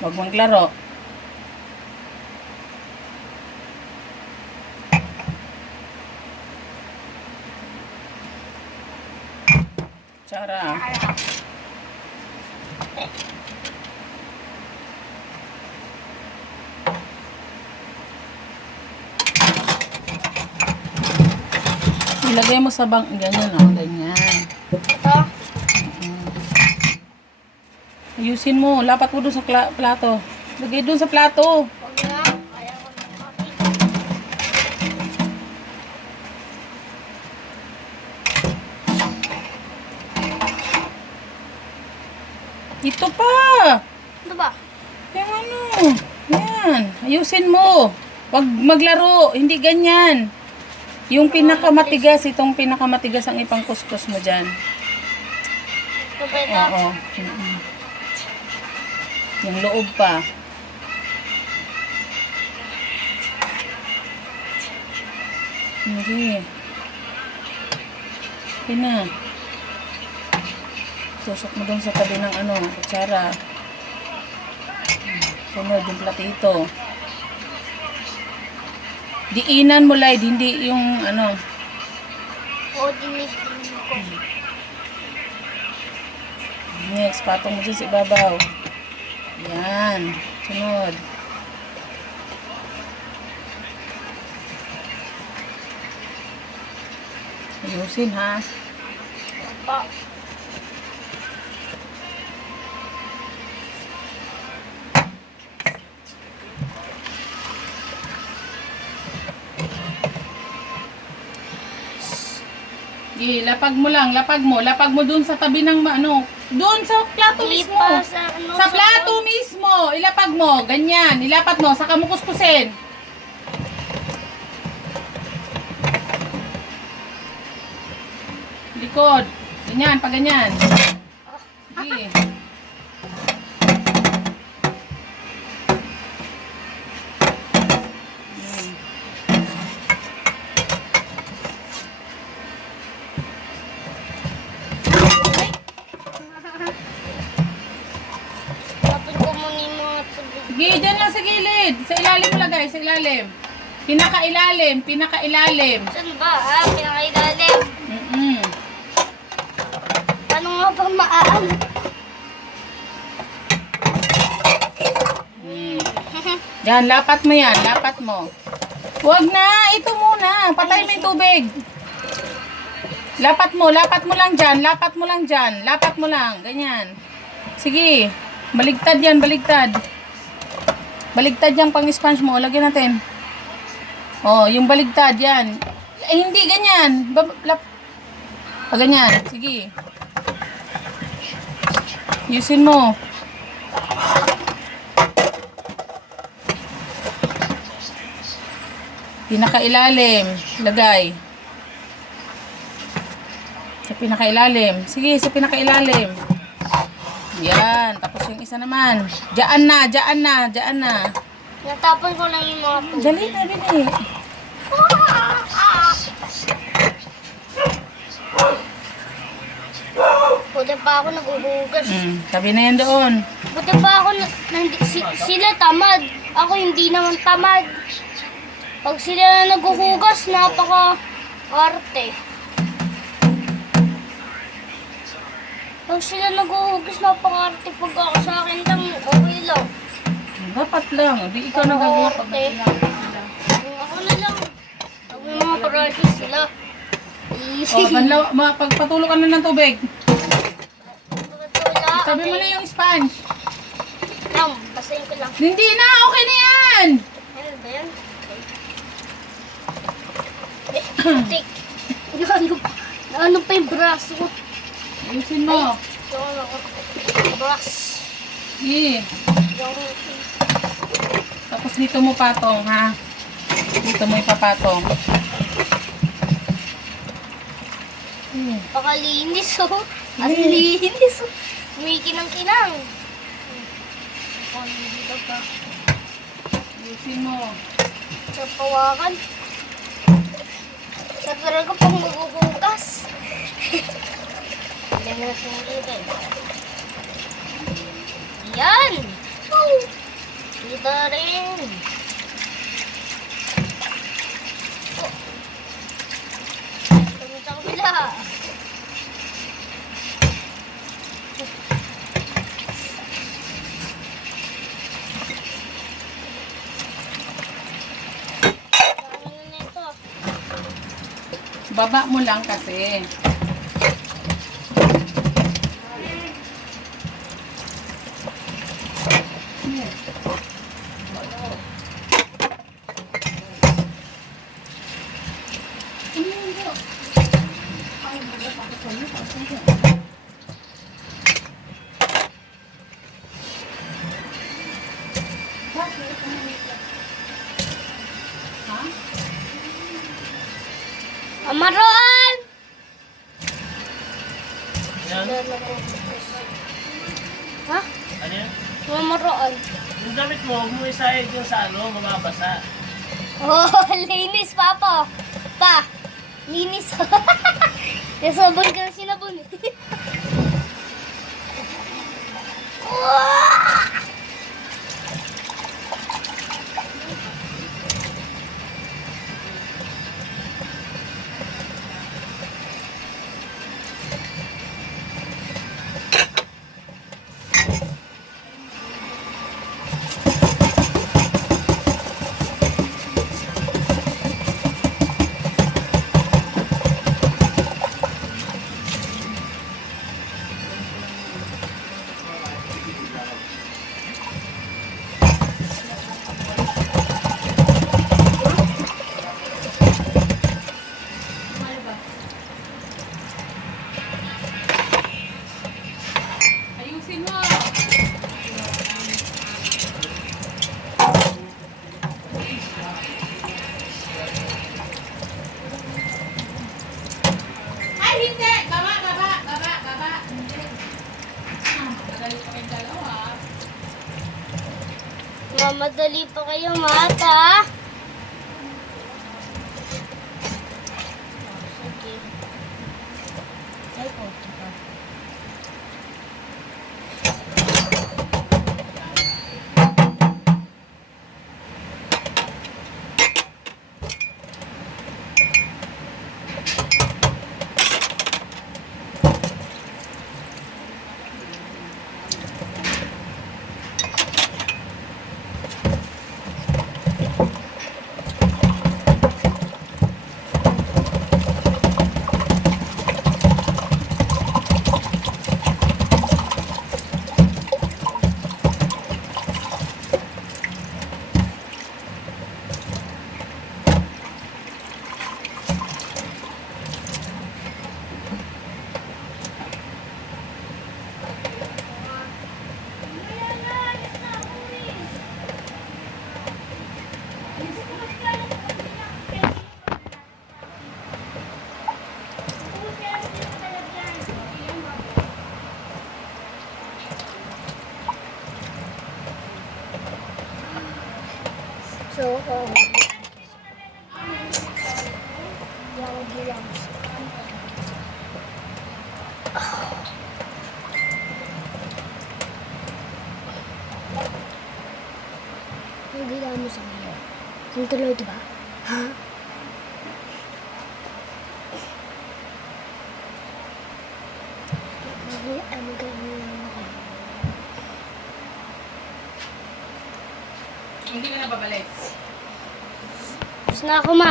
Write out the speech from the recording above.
Huwag maglaro. Tsara. Ilagay mo sa ganyan, oh, ganyan. Ito. Ayusin mo, lapat mo dun sa plato. Lagay dun sa plato. Huwag na. Kaya ko na makita. Ito pa. Ito ba? Yung ano, yan. Ayusin mo. Huwag maglaro, hindi ganyan. Yung pinakamatigas, itong pinakamatigas ang ipangkuskus mo dyan. Ito ba ito? Oo. Yung loob pa. Hindi. Okay na. Tusok mo dun sa tabi ng kutsara. Sunod yung platito. Diinan mo, Lyd, hindi yung O, dinig ko. Next, patong mo dyan sa ibabaw. Yan. Sunod. Ayusin, ha? Pa. Lapag mo lang, lapag mo dun sa tabi ng dun sa plato mismo. Sa plato mismo, ilapag mo, ganyan, ilapat mo, saka mo kuskusin. Likod, ganyan, pag ganyan. Sige. Tapos ko muna yung mga tubig. Sige, dyan lang sa gilid. Sa ilalim mo lagay, sa ilalim. Pinakailalim. Saan ba? Pinakailalim. Paano nga ba maaan? Yan, lapat mo yan. Lapat mo. Huwag na. Ito muna. Patay mo yung tubig. Lapat mo lang dyan. Lapat mo lang. Ganyan. Sige. Baligtad yan, baligtad. Baligtad yan pang sponge mo. Lagyan natin. Oh, yung baligtad yan. Hindi ganyan. Ganyan. Sige. Yusin mo. Pinakailalim. Lagay. Sa pinakailalim. Sige, sa pinakailalim. Yan. Tapos yung isa naman. Diyan na. Natapon ko lang yung mga tubig. Dali na, bili. Buti pa ako naghuhugas. Sabi na yan doon. Buti pa ako sila tamad. Ako hindi naman tamad. Pag sila na naghuhugas, napaka-arte. Pag sila naghuhugas, napaka-arte. Pag ako sa akin lang, okay lang. Dapat lang. Di ikaw nagagawa pag Ako na lang. Pag may mga projects sila. Pagpatulo ka na ng tubig. Patula. Sabi mo na yung sponge. Lang, basahin ko lang. Hindi na. Okay na yan. Ano ba yan? Tik. Ano pa yung braso ko? Ayusin mo. Brass. Sige. Tapos dito mo patong, ha? Dito mo ipapatong. Pakalinis, oh. Ang linis, oh. Kumikinang-kinang. Dito pa. Ayusin mo. Sa pawakan. Sa talaga pang magugugas. Hindi na natin dito. Yan! Oh. Ganda rin. Oh. Ito sa kabila. Dami na nito. Baba mo lang kasi. Ha? Amaroan! Yan. Ha? Ano yan? Amaroan. Yung damit mo, huwag mo isahid yung sa ano, mababasa. Oh, linis, Papa. Pa, linis. Nasabon ka na sinabon. Ayusin mo. Ay, hindi! Baba, baba, baba, baba. Hindi. Madali pa kayong dalawa. Mamadali pa kayo, mata. Sige. Ay, konti pa. So, yaw-yaw. Ang gila mo sa ngayon. Ang tuloy, diba? Ha? Ang gila mo ako. Hindi ka na babalik. Tapos na ako, ma.